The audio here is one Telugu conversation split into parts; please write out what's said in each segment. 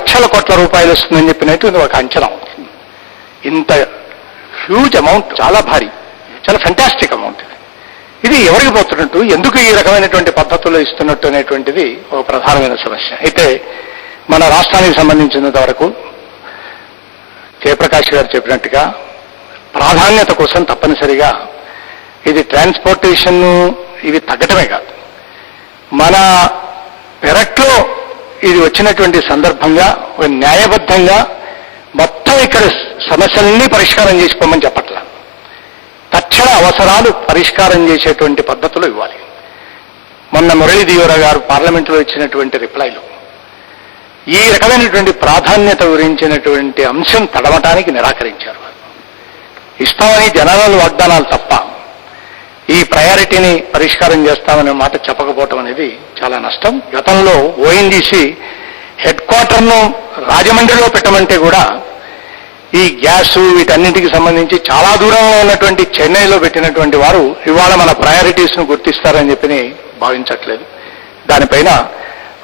లక్షల కోట్ల రూపాయలు వస్తుందని చెప్పినట్టు ఒక అంచనా. ఇంత హ్యూజ్ అమౌంట్, చాలా భారీ, చాలా ఫెంటాస్టిక్ అమౌంట్. ఇది ఎవరికి పోతున్నట్టు, ఎందుకు ఈ రకమైనటువంటి పద్ధతుల్లో ఇస్తున్నట్టు అనేటువంటిది ఒక ప్రధానమైన సమస్య. అయితే మన రాష్ట్రానికి సంబంధించినంత వరకు జయప్రకాష్ గారు చెప్పినట్టుగా ప్రాధాన్యత కోసం తప్పనిసరిగా ఇది ట్రాన్స్పోర్టేషన్ ఇవి తగ్గటమే కాదు, మన పెరట్లో ఇది వచ్చినటువంటి సందర్భంగా ఒక న్యాయబద్ధంగా మొత్తం ఇక్కడ సమస్యలన్నీ పరిష్కారం చేసుకోమని చెప్పట్లా, తక్షణ అవసరాలు పరిష్కారం చేసేటువంటి పద్ధతులు ఇవ్వాలి. మొన్న మురళీ దేవరా గారు పార్లమెంటులో ఇచ్చినటువంటి రిప్లైలో ఈ రకమైనటువంటి ప్రాధాన్యత గురించినటువంటి అంశం తడవటానికి నిరాకరించారు. ఇస్తామని జనాల వాగ్దానాలు తప్ప ఈ ప్రయారిటీని పరిష్కారం చేస్తామనే మాట చెప్పకపోవటం అనేది చాలా నష్టం. గతంలో ఓఎన్జీసీ హెడ్ క్వార్టర్ను రాజమండ్రిలో పెట్టమంటే కూడా ఈ గ్యాసు వీటన్నింటికి సంబంధించి చాలా దూరంలో ఉన్నటువంటి చెన్నైలో పెట్టినటువంటి వారు ఇవాళ మన ప్రయారిటీస్ను గుర్తిస్తారని చెప్పి భావించట్లేదు. దానిపైన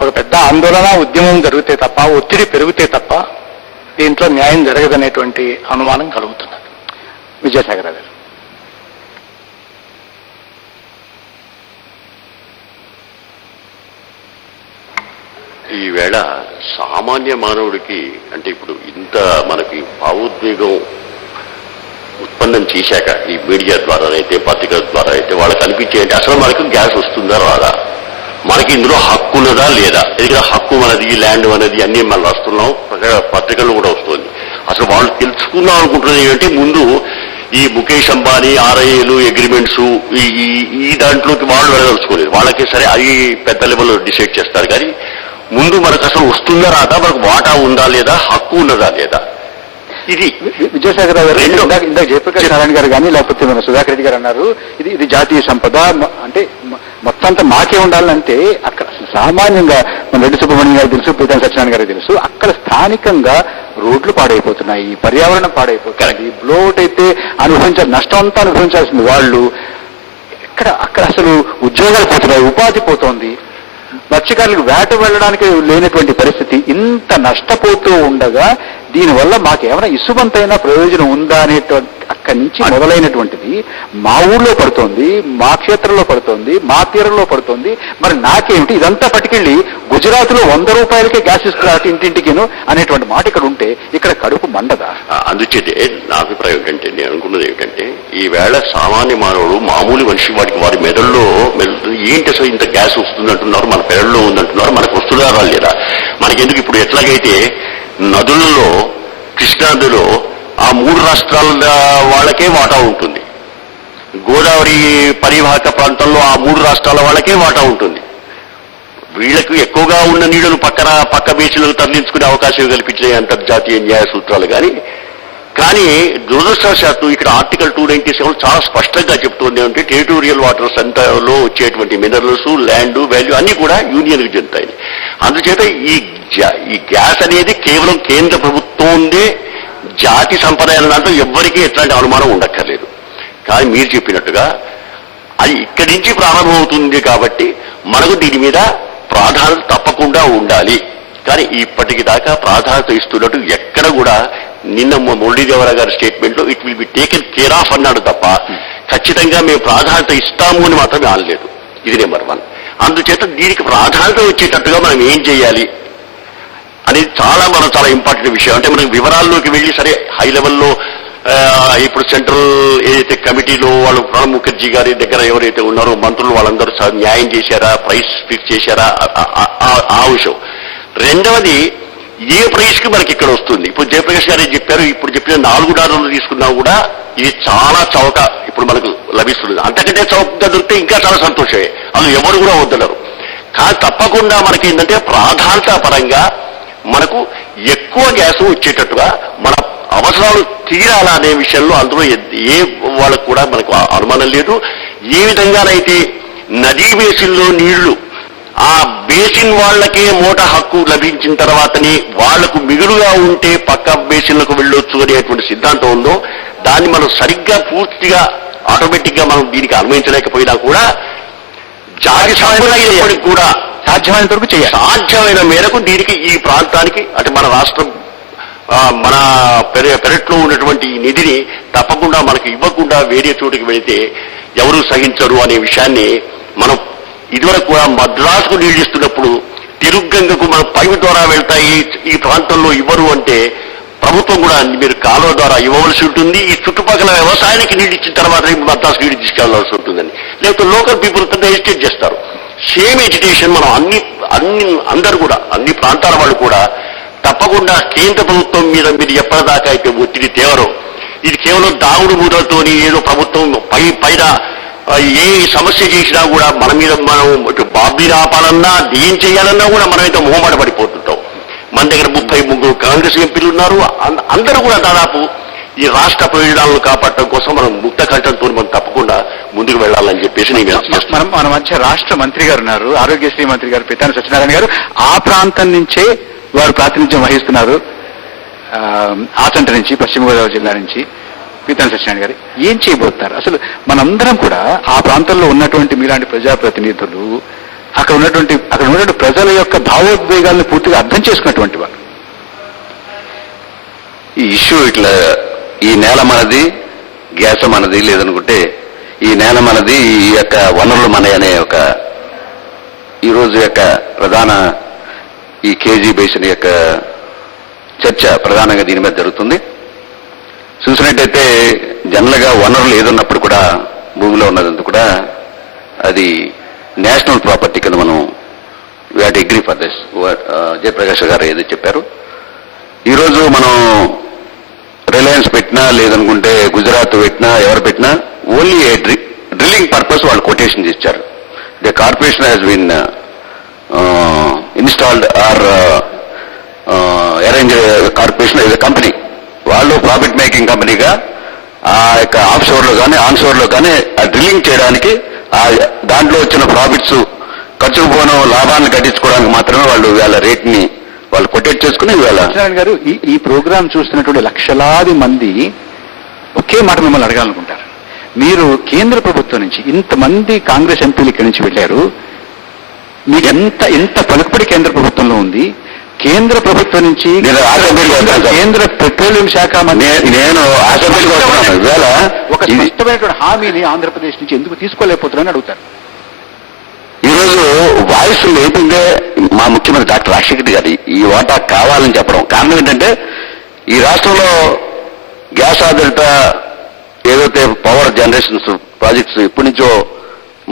ఒక పెద్ద ఆందోళన, ఉద్యమం జరిగితే తప్ప, ఒత్తిడి పెరిగితే తప్ప దీంట్లో న్యాయం జరగదనేటువంటి అనుమానం కలుగుతున్నది. విజయసాగర్ గారు. ఈవేళ సామాన్య మానవుడికి అంటే ఇప్పుడు ఇంత మనకి భావోద్వేగం ఉత్పన్నం చేశాక ఈ మీడియా ద్వారా అయితే, పత్రికల ద్వారా అయితే వాళ్ళకి అనిపించే అసలు మనకు గ్యాస్ వస్తుందా రాదా, మనకి ఇందులో హక్కు ఉన్నదా లేదా, ఎందుకంటే హక్కు మనది, ల్యాండ్ అనేది అన్ని మనం రాస్తున్నాం, పత్రికల్లో కూడా వస్తుంది. అసలు వాళ్ళు తెలుసుకుందాం అనుకుంటున్నది ఏంటంటే ముందు ఈ ముఖేష్ అంబానీ ఆర్ఐఏలు అగ్రిమెంట్స్ ఈ దాంట్లోకి వాళ్ళు వెళ్ళదలుచుకోలేదు. వాళ్ళకి సరే అది పెద్ద లెవెల్లో డిసైడ్ చేస్తారు, కానీ ముందు మనకు అసలు వస్తుందా రాదా, మనకు వాటా ఉందా లేదా, హక్కు ఉన్నదా లేదా. ఇది విజయసాగర్ గారు ఇందాక జయప్రకాష్ నారాయణ గారు కానీ లేకపోతే మన సుధాకర్ రెడ్డి గారు అన్నారు, ఇది జాతీయ సంపద అంటే మొత్తం అంతా మాకే ఉండాలంటే అక్కడ సామాన్యంగా మన రెడ్డి సుబ్రహ్మణ్యం గారు తెలుసు, పీతాని సత్యనారాయణ గారికి తెలుసు, అక్కడ స్థానికంగా రోడ్లు పాడైపోతున్నాయి, పర్యావరణం పాడైపోతుంది, బ్లోట్ అయితే నష్టం అంతా అనుభవించాల్సింది వాళ్ళు. అక్కడ అసలు ఉద్యోగాలు పోతున్నాయి, ఉపాధి పోతోంది, మత్స్యకారులకు వేట వెళ్ళడానికి లేనటువంటి పరిస్థితి. ఇంత నష్టపోతూ ఉండగా దీనివల్ల మాకేమైనా ఇసుమంతైనా ప్రయోజనం ఉందా అనేటువంటి అక్కడి నుంచి మొదలైనటువంటిది మా ఊళ్ళో పడుతోంది, మా క్షేత్రంలో పడుతోంది, మా తీరంలో పడుతోంది. మరి నాకేమిటి ఇదంతా పట్టుకెళ్ళి గుజరాత్లో 100 రూపాయలకే గ్యాస్ ఇస్తున్నారు ఇంటింటికిను అనేటువంటి మాట ఇక్కడ ఉంటే ఇక్కడ కడుపు మండదా? అందుచేతే నా అభిప్రాయం ఏంటంటే, నేను అనుకున్నది ఏమిటంటే ఈవేళ సామాన్య మానవుడు మామూలు మనిషి వారి మెదడులో ఏంటి అసలు ఇంత గ్యాస్ వస్తుందంటున్నారు, మన పెరల్లో ఉందంటున్నారు, మనకు వస్తుందా లేదా. మనకెందుకు ఇప్పుడు ఎట్లాగైతే నదులలో కృష్ణానదిలో ఆ 3 రాష్ట్రాల వాళ్ళకే వాటా ఉంటుంది, గోదావరి పరివాహక ప్రాంతంలో ఆ 3 రాష్ట్రాల వాళ్ళకే వాటా ఉంటుంది. వీళ్లకు ఎక్కువగా ఉన్న నీళ్లను పక్క బీచ్లకు తరలించుకునే అవకాశం కల్పించే అంతర్జాతీయ న్యాయ సూత్రాలు కానీ దురదృష్టవశాత్తు ఇక్కడ ఆర్టికల్ 297 చాలా స్పష్టంగా చెప్తుంది అంటే టెరిటోరియల్ వాటర్స్ అంతలో వచ్చేటువంటి మినరల్స్, ల్యాండ్ వాల్యూ అన్ని కూడా యూనియన్కి చెందుతాయి. అందుచేత ఈ గ్యాస్ అనేది కేవలం కేంద్ర ప్రభుత్వందే జాతి సంపద అన్న దాంట్లో ఎవ్వరికీ ఎట్లాంటి అనుమానం ఉండక్కర్లేదు. కానీ మీరు చెప్పినట్టుగా అది ఇక్కడి నుంచి ప్రారంభమవుతుంది కాబట్టి మనకు దీని మీద ప్రాధాన్యత తప్పకుండా ఉండాలి. కానీ ఇప్పటికి దాకా ప్రాధాన్యత ఇస్తున్నట్టు ఎక్కడ కూడా నిన్న మురళీదేవరా గారి స్టేట్మెంట్లో it will be taken care of అన్నాడు తప్ప ఖచ్చితంగా మేము ప్రాధాన్యత ఇస్తాము అని మాత్రమే అనలేదు. ఇది నెంబర్ 1. అందుచేత దీనికి ప్రాధాన్యత వచ్చేటట్టుగా మనం ఏం చేయాలి అనేది చాలా ఇంపార్టెంట్ విషయం. అంటే మనకి వివరాల్లోకి వెళ్ళి సరే హై లెవెల్లో ఇప్పుడు సెంట్రల్ ఏదైతే కమిటీలో వాళ్ళు ప్రణబ్ ముఖర్జీ గారి దగ్గర ఎవరైతే ఉన్నారో మంత్రులు వాళ్ళందరూ న్యాయం చేశారా, ప్రైస్ ఫిక్స్ చేశారా, ఆ విషయం. రెండవది ఏ ప్రైస్ కి మనకి ఇక్కడ వస్తుంది. ఇప్పుడు జయప్రకాష్ గారు చెప్పారు, ఇప్పుడు చెప్పిన $4 తీసుకున్నా కూడా ఇది చాలా చౌక ఇప్పుడు మనకు లభిస్తుంది. అంతకంటే చౌకగా దొరికితే ఇంకా చాలా సంతోషమే, అది ఎవరు కూడా వద్దన్నారు. కానీ తప్పకుండా మనకి ఏంటంటే ప్రాధాన్యత పరంగా మనకు ఎక్కువ గ్యాస్ వచ్చేటట్టుగా మన అవసరాలు తీరాలా అనే విషయంలో అందులో ఏ వాళ్ళకు కూడా మనకు అనుమానం లేదు. ఏ విధంగానైతే నదీ బేసిన్లో నీళ్లు ఆ బేసిన్ వాళ్లకే మూట హక్కు లభించిన తర్వాతని వాళ్లకు మిగులుగా ఉంటే పక్క బేసిన్లకు వెళ్ళొచ్చు అనేటువంటి సిద్ధాంతం ఉందో దాన్ని మనం సరిగ్గా పూర్తిగా ఆటోమేటిక్ గా మనం దీనికి అన్వయించలేకపోయినా కూడా జాతి సంపద అయినప్పటికీ కూడా సాధ్యమైనంత వరకు చేయాలి. సాధ్యమైన మేరకు దీనికి ఈ ప్రాంతానికి అంటే మన రాష్ట్రం మన పెరట్లో ఉన్నటువంటి ఈ నిధిని తప్పకుండా మనకు ఇవ్వకుండా వేరే చోటుకి వెళితే ఎవరు సహించరు అనే విషయాన్ని మనం ఇదివరకు కూడా మద్రాసుకు నీళ్లు ఇస్తున్నప్పుడు తిరుగంగకు మన పైపు ద్వారా వెళ్తాయి, ఈ ప్రాంతంలో ఇవ్వరు అంటే ప్రభుత్వం కూడా మీరు కాలువ ద్వారా ఇవ్వవలసి ఉంటుంది. ఈ చుట్టుపక్కల వ్యవసాయానికి నీళ్ళు ఇచ్చిన తర్వాత మద్రాసు నీళ్ళు తీసుకెళ్లాల్సి ఉంటుందని, లేకపోతే లోకల్ పీపుల్ అంతా ఎజిటేట్ చేస్తారు. సేమ్ ఎజిటేషన్ మనం అందరూ కూడా అన్ని ప్రాంతాల వాళ్ళు కూడా తప్పకుండా కేంద్ర ప్రభుత్వం మీద మీరు ఎప్పటిదాకా అయితే ఒత్తిడి తేవరో, ఇది కేవలం దాగుడు మూటలతోని ఏదో ప్రభుత్వం పైన ఏ సమస్య చేసినా కూడా మన మీద మనం బాబీ ఆపాలన్నా ఏం చేయాలన్నా కూడా మనమైతే మొహమాట పడిపోతుంటాం. మన దగ్గర 33 కాంగ్రెస్ ఎంపీలు ఉన్నారు. అందరూ కూడా దాదాపు ఈ రాష్ట్ర ప్రయోజనాలను కాపాడటం కోసం మనం ముక్త కంఠంతో మనం తప్పకుండా ముందుకు వెళ్లాలని చెప్పేసి మన మధ్య రాష్ట్ర మంత్రి గారు ఉన్నారు, ఆరోగ్యశ్రీ మంత్రి గారు పితాని సత్యనారాయణ గారు. ఆ ప్రాంతం నుంచే వారు ప్రాతినిధ్యం వహిస్తున్నారు. ఆచంట నుంచి, పశ్చిమ గోదావరి జిల్లా నుంచి పితాని సత్యనారాయణ గారు ఏం చేయబోతున్నారు? అసలు మనందరం కూడా ఆ ప్రాంతంలో ఉన్నటువంటి మీలాంటి ప్రజాప్రతినిధులు, అక్కడ ఉన్నటువంటి ప్రజల యొక్క భావోద్వేగాలను పూర్తిగా అర్థం చేసుకున్నటువంటి వారు. ఈ ఇష్యూ ఇట్లా, ఈ నేల మనది, గ్యాస్ మనది, లేదనుకుంటే ఈ నేల మనది, ఈ యొక్క వనరులు మనవి అనే ఒక ఈరోజు యొక్క ప్రధాన ఈ కేజీ బేసిన్ యొక్క చర్చ ప్రధానంగా దీని మీద జరుగుతుంది. చూసినట్టయితే జనరల్గా వనరులు ఏదున్నప్పుడు కూడా భూమిలో ఉన్నదంతా కూడా అది నేషనల్ ప్రాపర్టీ కింద మనం we have to agree for this. Jayaprakash గారు ఏదో చెప్పారు. ఈరోజు మనం రిలయన్స్ పెట్టినా, లేదనుకుంటే గుజరాత్ పెట్టినా, ఎవరు పెట్టినా ఓన్లీ ఏ డ్రిల్లింగ్ పర్పస్ వాళ్ళు కొటేషన్ ఇచ్చారు. The corporation has been installed or arrange corporation is a company. వాళ్ళు ప్రాఫిట్ మేకింగ్ కంపెనీగా ఆ యొక్క ఆఫ్ షోర్లో కానీ ఆన్ షోర్లో కానీ ఆ డ్రిల్లింగ్ చేయడానికి, ఆ దాంట్లో వచ్చిన ప్రాఫిట్స్ ఖర్చుకు పోను లాభాన్ని కట్టించుకోవడానికి మాత్రమే వాళ్ళు వాళ్ళ రేట్ని వాళ్ళు ప్రొటెక్ట్ చేసుకుని సత్యనారాయణ గారు, ఈ ప్రోగ్రాం చూస్తున్నటువంటి లక్షలాది మంది ఒకే మాట మిమ్మల్ని అడగాలనుకుంటారు. మీరు కేంద్ర ప్రభుత్వం నుంచి ఇంతమంది కాంగ్రెస్ ఎంపీలు ఇక్కడి నుంచి వెళ్ళారు, మీకు ఎంత పలుకుబడి కేంద్ర ప్రభుత్వంలో ఉంది? కేంద్ర ప్రభుత్వం నుంచి కేంద్ర పెట్రోలియం శాఖ నేను ఒక స్పష్టమైనటువంటి హామీని ఆంధ్రప్రదేశ్ నుంచి ఎందుకు తీసుకోలేకపోతున్నారని అడుగుతారు. ఈరోజు వాయిస్ లేకుంటే మా ముఖ్యమంత్రి డాక్టర్ రాజశేఖర్ గారి ఈ వాటా కావాలని చెప్పడం కారణం ఏంటంటే, ఈ రాష్ట్రంలో గ్యాస్ ఆధారిత ఏదైతే పవర్ జనరేషన్స్ ప్రాజెక్ట్స్ ఇప్పటి నుంచో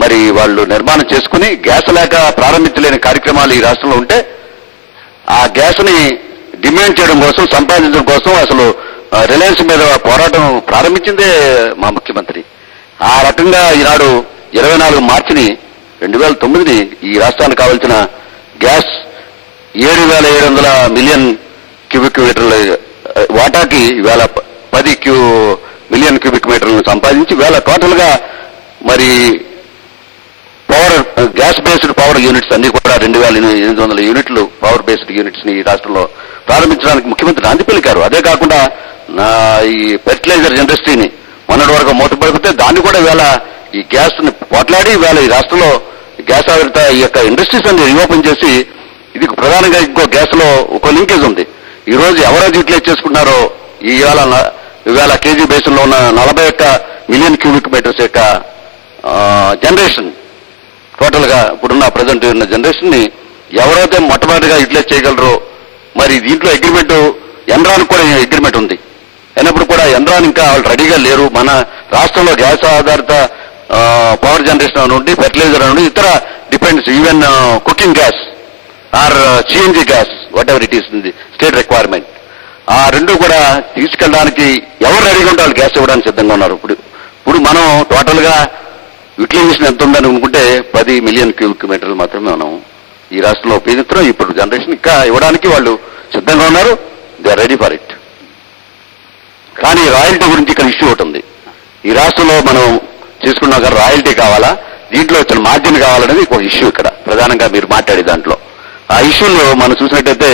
మరి వాళ్ళు నిర్మాణం చేసుకుని గ్యాస్ లేక ప్రారంభించలేని కార్యక్రమాలు ఈ రాష్ట్రంలో ఉంటే, ఆ గ్యాస్ ని డిమాండ్ చేయడం కోసం, సంపాదించడం కోసం అసలు రిలయన్స్ మీద పోరాటం ప్రారంభించిందే మా ముఖ్యమంత్రి. ఆ రకంగా ఈనాడు 24 మార్చిని 2009ని ఈ రాష్ట్రానికి కావాల్సిన గ్యాస్ 7,700 మిలియన్ క్యూబిక్ మీటర్ల వాటాకి ఇవాళ 10 మిలియన్ క్యూబిక్ మీటర్లను సంపాదించి ఇవాళ టోటల్ గా మరి power gas based power units అన్ని కూడా 2,800 యూనిట్లు పవర్ బేస్డ్ యూనిట్స్ ని ఈ రాష్ట్రంలో ప్రారంభించడానికి ముఖ్యమంత్రి నాంది పలికారు. అదే కాకుండా ఈ ఫెర్టిలైజర్ ఇండస్ట్రీని మొన్నటి వరకు మూతపడిపోతే దాన్ని కూడా ఇవాళ ఈ గ్యాస్ ని పోట్లాడి ఇవాళ ఈ రాష్ట్రంలో గ్యాస్ ఆధారిత ఈ యొక్క ఇండస్ట్రీస్ అన్ని రీఓపెన్ చేసి, ఇది ప్రధానంగా ఇంకో గ్యాస్ లో ఒక లింకేజ్ ఉంది. ఈ రోజు ఎవరైతే యూటిలైజ్ చేసుకున్నారో ఇవాళ కేజీ బేసిన్ లో ఉన్న 41 మిలియన్ క్యూబిక్ మీటర్స్ యొక్క జనరేషన్ టోటల్ గా ఇప్పుడున్న ప్రజెంట్ ఉన్న జనరేషన్ ని ఎవరైతే మొట్టమొదటిగా యూటిలైజ్ చేయగలరో, మరి దీంట్లో అగ్రిమెంట్ ఎన్రాన్ కూడా అగ్రిమెంట్ ఉంది అయినప్పుడు కూడా ఎన్రాన్ ఇంకా వాళ్ళు రెడీగా లేరు. మన రాష్ట్రంలో గ్యాస్ ఆధారిత పవర్ జనరేషన్ నుండి ఫెర్టిలైజర్ నుండి ఇతర depends, even cooking gas or CNG gas whatever it is the state requirement, ఆ రెండు కూడా తీసుకెళ్ళడానికి ఎవరు రెడీగా ఉంటే వాళ్ళు గ్యాస్ ఇవ్వడానికి సిద్ధంగా ఉన్నారు. ఇప్పుడు మనం టోటల్ గా యూటిలైజేషన్ ఎంత ఉందని అనుకుంటే 10 మిలియన్ క్యూబిక్ మీటర్లు మాత్రమే మనం ఈ రాష్ట్రంలో ఉపయోగిస్తున్నాం. ఇప్పుడు జనరేషన్ ఇంకా ఇవ్వడానికి వాళ్ళు సిద్ధంగా ఉన్నారు. They are ready for it. కానీ రాయల్టీ గురించి ఇక్కడ ఇష్యూ ఒకటి ఉంది. ఈ రాష్ట్రంలో మనం తీసుకున్నాం కదా, రాయల్టీ కావాలా, దీంట్లో వచ్చిన మార్జిన్ కావాలనేది ఒక ఇష్యూ ఇక్కడ ప్రధానంగా మీరు మాట్లాడే దాంట్లో. ఆ ఇష్యూలో మనం చూసినట్టయితే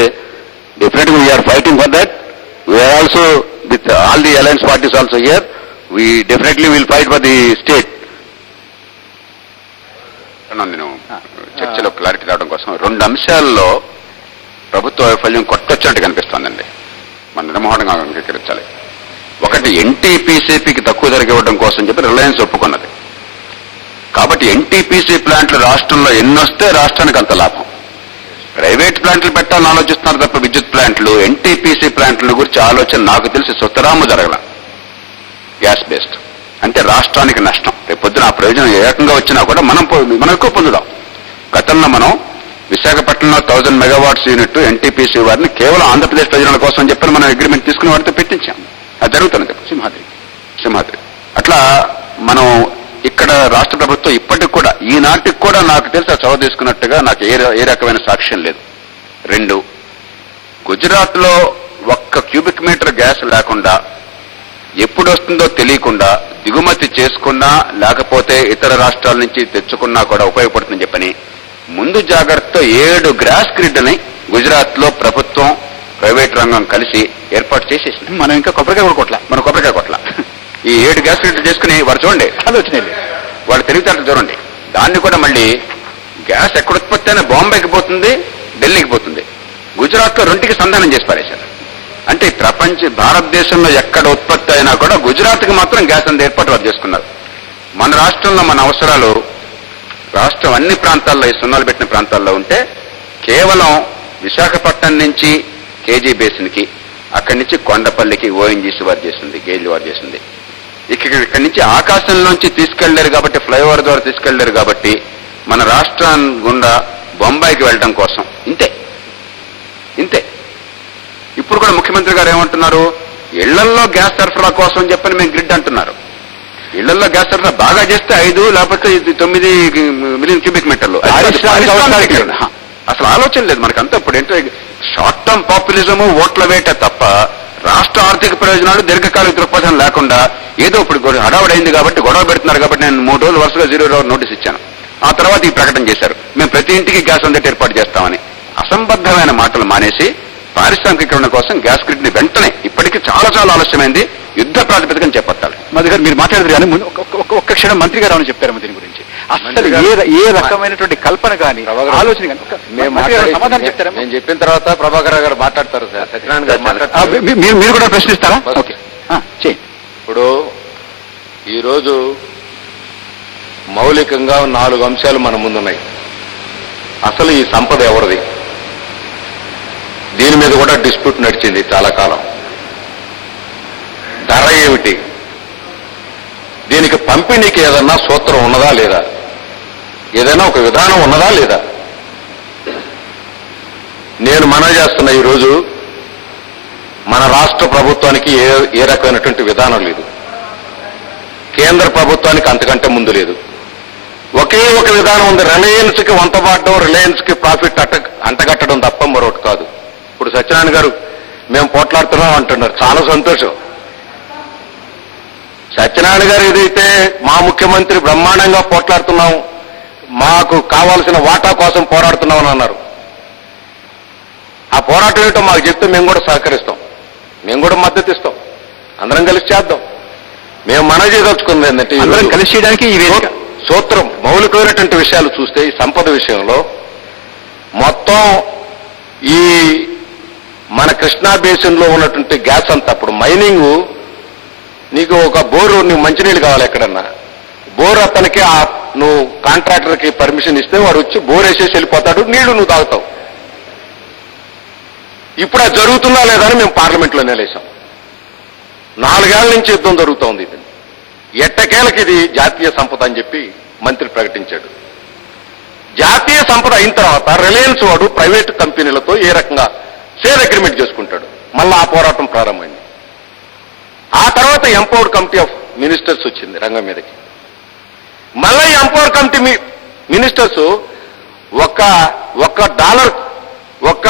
డెఫినెట్గా we are fighting for that. We are also with all the alliance parties also here. We definitely will fight for the state. నేను చర్చలో క్లారిటీ రావడం కోసం కోసం 2 అంశాల్లో ప్రభుత్వ వైఫల్యం కొట్టొచ్చినట్టు కనిపిస్తోందండి. మన నిర్మోహంగా అంగీకరించాలి. ఒకటి, ఎన్టీపీసీపీకి తక్కువ ధరకి ఇవ్వడం కోసం చెప్పి రిలయన్స్ ఒప్పుకున్నది. కాబట్టి ఎన్టీపీసీ ప్లాంట్లు రాష్ట్రంలో ఎన్నొస్తే రాష్ట్రానికి అంత లాభం. ప్రైవేట్ ప్లాంట్లు పెట్టాలని ఆలోచిస్తున్నారు తప్ప విద్యుత్ ప్లాంట్లు, ఎన్టీపీసీ ప్లాంట్ల గురించి ఆలోచన నాకు తెలిసి సుతరాము జరగల. గ్యాస్ బేస్డ్ అంటే రాష్ట్రానికి నష్టం. రేపు పొద్దున ఆ ప్రయోజనం ఏ రకంగా వచ్చినా కూడా మనం ఎక్కువ పొందుదాం. గతంలో మనం విశాఖపట్నంలో 1000 మెగావాట్స్ యూనిట్ ఎన్టీపీసీ వారిని కేవలం ఆంధ్రప్రదేశ్ ప్రజల కోసం చెప్పని మనం అగ్రిమెంట్ తీసుకుని వారితో పెట్టించాం. అది జరుగుతున్నది సింహాద్రి. అట్లా మనం ఇక్కడ రాష్ట్ర ప్రభుత్వం ఇప్పటికి కూడా ఈనాటికి కూడా నాకు తెలిసి చొరవ తీసుకున్నట్టుగా నాకు ఏ రకమైన సాక్ష్యం లేదు. 2, గుజరాత్ లో 1 క్యూబిక్ మీటర్ గ్యాస్ లేకుండా ఎప్పుడు వస్తుందో తెలియకుండా దిగుమతి చేసుకున్నా లేకపోతే ఇతర రాష్ట్రాల నుంచి తెచ్చుకున్నా కూడా ఉపయోగపడుతుందని చెప్పని ముందు జాగ్రత్తతో 7 గ్యాస్ గ్రిడ్ని గుజరాత్ లో ప్రభుత్వం ప్రైవేట్ రంగం కలిసి ఏర్పాటు చేసేసింది. మనం ఇంకా కొబ్బరికాయ కొట్ల ఈ 7 గ్యాస్ గ్రిడ్లు చేసుకుని వారు చూడండి ఆలోచన వాడు తెలివితేటలు చూడండి. దాన్ని కూడా మళ్ళీ గ్యాస్ ఎక్కడ ఉత్పత్తి అయినా బాంబేకి పోతుంది, ఢిల్లీకి పోతుంది. గుజరాత్ లో 2కి సంధానం చేసి పారేశారు. అంటే భారతదేశంలో ఎక్కడ ఉత్పత్తి అయినా కూడా గుజరాత్కి మాత్రం గ్యాస్ అంత ఏర్పాటు వారు చేసుకున్నారు. మన రాష్ట్రంలో మన అవసరాలు రాష్ట్రం అన్ని ప్రాంతాల్లో ఈ సున్నాలు పెట్టిన ప్రాంతాల్లో ఉంటే కేవలం విశాఖపట్నం నుంచి కేజీ బేసిన్కి, అక్కడి నుంచి కొండపల్లికి ఓఎన్జీసీ వారు చేసింది, గేజ్ వారు చేసింది. ఇక్కడి నుంచి ఆకాశంలోంచి తీసుకెళ్లారు కాబట్టి, ఫ్లైఓవర్ ద్వారా తీసుకెళ్లారు కాబట్టి మన రాష్ట్రం గుండా బొంబాయికి వెళ్ళడం కోసం ఇంతే. ఇప్పుడు కూడా ముఖ్యమంత్రి గారు ఏమంటున్నారు, ఇళ్లల్లో గ్యాస్ సరఫరా కోసం చెప్పని మేము గ్రిడ్ అంటున్నారు. ఇళ్లలో గ్యాస్ సరఫరా బాగా చేస్తే 5 లేకపోతే 9 మిలియన్ క్యూబిక్ మీటర్లు. అసలు ఆలోచన లేదు మనకంతా. ఇప్పుడు ఏంటో షార్ట్ టర్మ్ పాపులిజము, ఓట్ల వేట తప్ప రాష్ట్ర ఆర్థిక ప్రయోజనాలు దీర్ఘకాలిక దృక్పథం లేకుండా ఏదో ఇప్పుడు హడావుడైంది కాబట్టి గొడవ పెడుతున్నారు కాబట్టి నేను 3 రోజులు వరుసగా 0 నోటీస్ ఇచ్చాను. ఆ తర్వాత ఈ ప్రకటన చేశారు, మేము ప్రతి ఇంటికి గ్యాస్ అందరికి ఏర్పాటు చేస్తామని. అసంబద్ధమైన మాటలు మానేసి పారిశ్రామికీకరణ కోసం గ్యాస్ గ్రిడ్ ని వెంటనే, ఇప్పటికీ చాలా ఆలస్యమైంది, యుద్ధ ప్రాతిపదికన చేపట్టాలి. మధు గారు మీరు మాట్లాడారు కానీ ఒక్క క్షణం మంత్రి గారు అని చెప్పారు దీని గురించి. అసలు ఏ రకమైనటువంటి కల్పన కానీ ఆలోచన కానీ సమాధానం చెప్తారా? నేను చెప్పిన తర్వాత ప్రభాకర్ గారు మాట్లాడతారు సార్, సత్యనారాయణ గారు మాట్లాడతారు. మీరు కూడా ప్రశ్నిస్తారా? ఓకే చేయండి. ఇప్పుడు ఈరోజు మౌలికంగా 4 అంశాలు మన ముందున్నాయి. అసలు ఈ సంపద ఎవరిది? దీని మీద కూడా డిస్ప్యూట్ నడిచింది చాలా కాలం. ధర ఏమిటి? దీనికి పంపిణీకి ఏదన్నా సూత్రం ఉన్నదా లేదా? ఏదైనా ఒక విధానం ఉన్నదా లేదా? నేను మనవి చేస్తున్నా, ఈరోజు మన రాష్ట్ర ప్రభుత్వానికి ఏ రకమైనటువంటి విధానం లేదు. కేంద్ర ప్రభుత్వానికి అంతకంటే ముందు లేదు. ఒకే ఒక విధానం ఉంది, రిలయన్స్కి వంతబాటం, రిలయన్స్కి ప్రాఫిట్ అంటగట్టడం తప్ప మరొకటి కాదు. ఇప్పుడు సత్యనారాయణ గారు మేము పోట్లాడుతున్నాం అంటున్నారు, చాలా సంతోషం. సత్యనారాయణ గారు ఏదైతే మా ముఖ్యమంత్రి బ్రహ్మాండంగా పోట్లాడుతున్నాం, మాకు కావాల్సిన వాటా కోసం పోరాడుతున్నాం అని అన్నారు. ఆ పోరాటం ఏంటో మాకు చెప్తే మేము కూడా సహకరిస్తాం, మేము కూడా మద్దతు ఇస్తాం, అందరం కలిసి చేద్దాం. మేము మనవి చేయదలుచుకుంది ఏంటంటే అందరం కలిసి చేయడానికి ఈ సూత్రం మౌలికమైనటువంటి విషయాలు చూస్తే ఈ సంపద విషయంలో మొత్తం ఈ మన కృష్ణా బేసిన్ లో ఉన్నటువంటి గ్యాస్ అంతా, అప్పుడు మైనింగ్, నీకు ఒక బోరు, నువ్వు మంచినీళ్ళు కావాలి ఎక్కడన్నా, బోర్ అతనికి నువ్వు కాంట్రాక్టర్కి పర్మిషన్ ఇస్తే వాడు వచ్చి బోర్ వేసేసి వెళ్ళిపోతాడు, నీళ్లు నువ్వు తాగుతావు. ఇప్పుడు అది జరుగుతుందా లేదా అని మేము పార్లమెంట్లో నిలేసాం. 4 ఏళ్ల నుంచి యుద్ధం జరుగుతోంది. ఇది ఎట్టకేలకి ఇది జాతీయ సంపద అని చెప్పి మంత్రి ప్రకటించాడు. జాతీయ సంపద అయిన తర్వాత రిలయన్స్ వాడు ప్రైవేటు కంపెనీలతో ఏ రకంగా సేల్ అగ్రిమెంట్ చేసుకుంటాడు. మళ్ళా ఆ పోరాటం ప్రారంభమైంది. ఆ తర్వాత ఎంపవర్డ్ కమిటీ ఆఫ్ మినిస్టర్స్ వచ్చింది రంగం మీదకి. మళ్ళీ ఎంపవర్ కమిటీ మినిస్టర్స్ $1 ఒక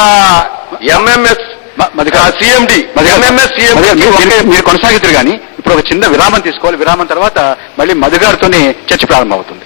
ఎంఎంఎస్ సిఎండి ఎంఎంఎస్ సిఎండి మీరు కొనసాగుతారు కానీ ఇప్పుడు ఒక చిన్న విరామం తీసుకోవాలి. విరామం తర్వాత మళ్ళీ మధు గారితోనే చర్చ ప్రారంభమవుతుంది.